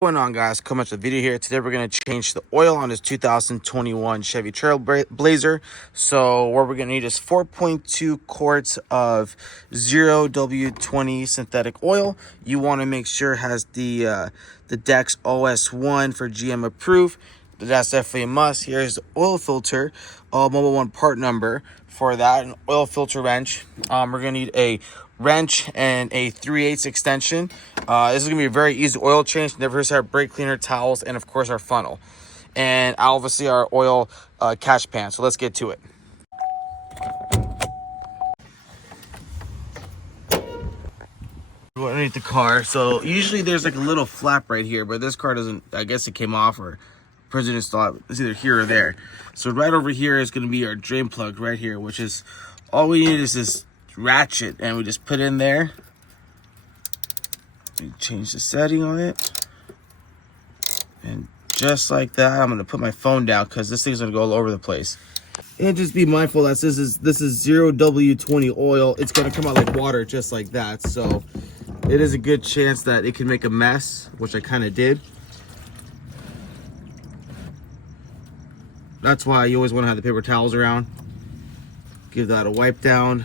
What's going on, guys? Coming to the video here. Today we're going to change the oil on this 2021 Chevy Trailblazer. So what we're going to need is 4.2 quarts of 0W20 synthetic oil. You want to make sure it has the Dex OS1 for GM approved. That's definitely a must. Here's the oil filter, Mobile One part number for that, an oil filter wrench. We're gonna need a wrench and a 3/8 extension. This is gonna be a very easy oil change. Never hurts to have brake cleaner, towels, and of course our funnel, and obviously our oil catch pan. So let's get to it. Underneath the car, so usually there's like a little flap right here, but this car doesn't. I guess it came off, or president thought it's either here or there. So right over here is going to be our drain plug right here, which is all we need is this ratchet, and we just put in there. We change the setting on it, and just like that, I'm going to put my phone down because this thing's going to go all over the place. And just be mindful that this is 0W20 oil. It's going to come out like water, just like that. So it is a good chance that it can make a mess, which I kind of did. That's why you always want to have the paper towels around. Give that a wipe down.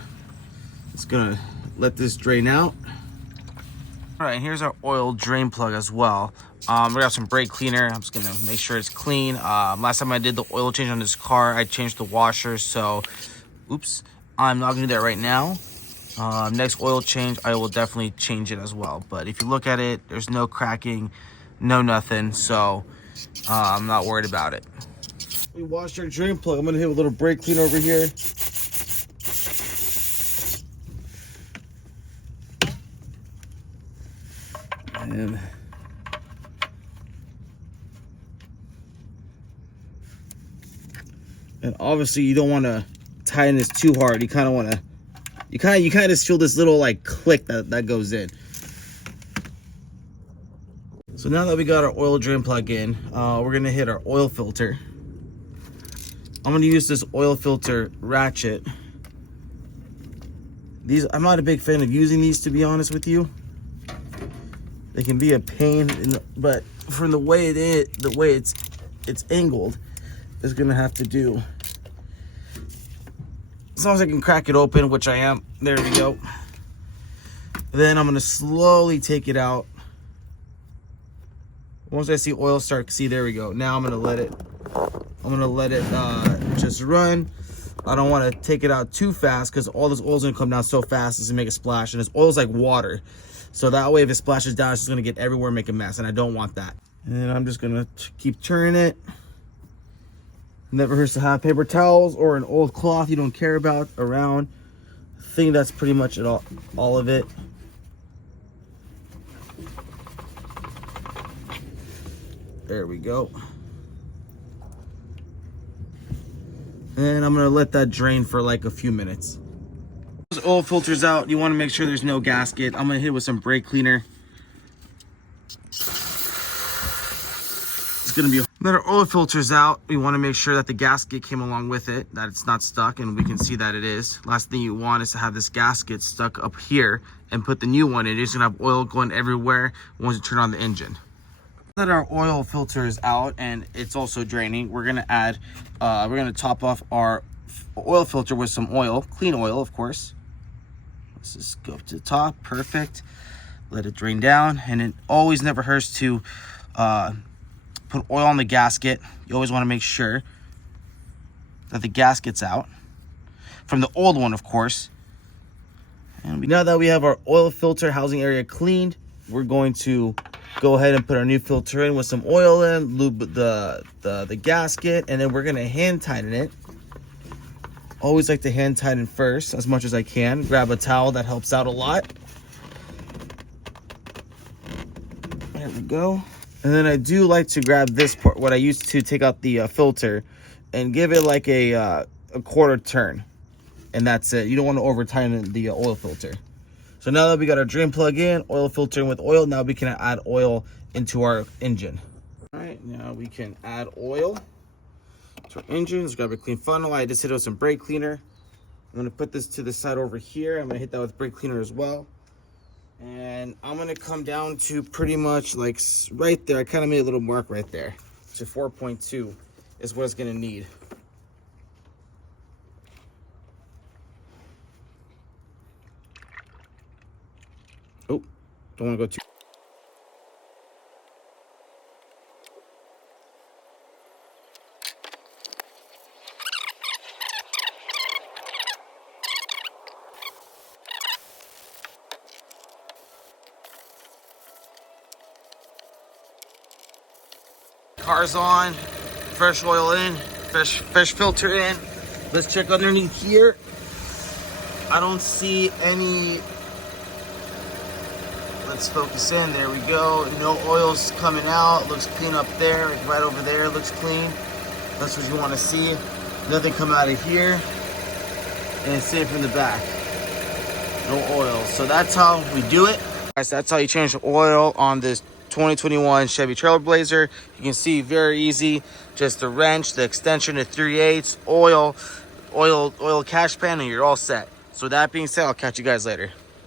It's gonna let this drain out. All right, and here's our oil drain plug as well. We got some brake cleaner. I'm just gonna make sure it's clean. Last time I did the oil change on this car, I changed the washer, so oops, I'm not gonna do that right now. Next oil change, I will definitely change it as well. But if you look at it, there's no cracking, no nothing, so I'm not worried about it. We washed our drain plug. I'm gonna hit with a little brake cleaner over here. And obviously you don't want to tighten this too hard. You kind of want to, you kind of just feel this little like click that goes in. So now that we got our oil drain plug in, we're gonna hit our oil filter. I'm gonna use this oil filter ratchet. I'm not a big fan of using these, to be honest with you. They can be a pain, but from the way it's angled, it's gonna have to do. As long as I can crack it open, which I am. There we go. Then I'm gonna slowly take it out. Once I see oil start, see, there we go. Now I'm gonna let it just run. I don't want to take it out too fast because all this oil's gonna come down so fast it's gonna make a splash, and this oil's like water. So that way if it splashes down, it's just gonna get everywhere and make a mess, and I don't want that. And then I'm just gonna keep turning it. Never hurts to have paper towels or an old cloth you don't care about around. I think that's pretty much it, all of it. There we go. And I'm gonna let that drain for like a few minutes. Those oil filters out, you wanna make sure there's no gasket. I'm gonna hit it with some brake cleaner. It's gonna be, then our oil filters out. We wanna make sure that the gasket came along with it, that it's not stuck, and we can see that it is. Last thing you want is to have this gasket stuck up here and put the new one in. It's gonna have oil going everywhere once you turn on the engine. That our oil filter is out and it's also draining, we're gonna top off our oil filter with some oil, clean oil, of course. Let's just go up to the top. Perfect. Let it drain down, and it always never hurts to put oil on the gasket. You always want to make sure that the gasket's out from the old one, of course. And now that we have our oil filter housing area cleaned, we're going to go ahead and put our new filter in with some oil in, lube the gasket, and then we're gonna hand tighten it. Always like to hand tighten first as much as I can. Grab a towel, that helps out a lot. There we go. And then I do like to grab this part, what I used to take out the filter, and give it like a quarter turn, and that's it. You don't want to over tighten the oil filter. So now that we got our drain plug in, oil filter in with oil, now we can add oil into our engine. All right, now we can add oil to our engine. Let's grab a clean funnel. I just hit it with some brake cleaner. I'm gonna put this to the side over here. I'm gonna hit that with brake cleaner as well. And I'm gonna come down to pretty much like right there. I kind of made a little mark right there. So 4.2 is what it's gonna need. Oh, don't wanna go too. Car's on, fresh oil in, fresh filter in. Let's check underneath here. I don't see any. Let's focus in. There we go. No oil's coming out. Looks clean up there. Right over there looks clean. That's what you want to see. Nothing come out of here. And same from the back. No oil. So that's how we do it. Guys, that's how you change the oil on this 2021 Chevy Trailblazer. You can see very easy. Just the wrench, the extension, the 3/8, oil cash pan, and you're all set. So that being said, I'll catch you guys later.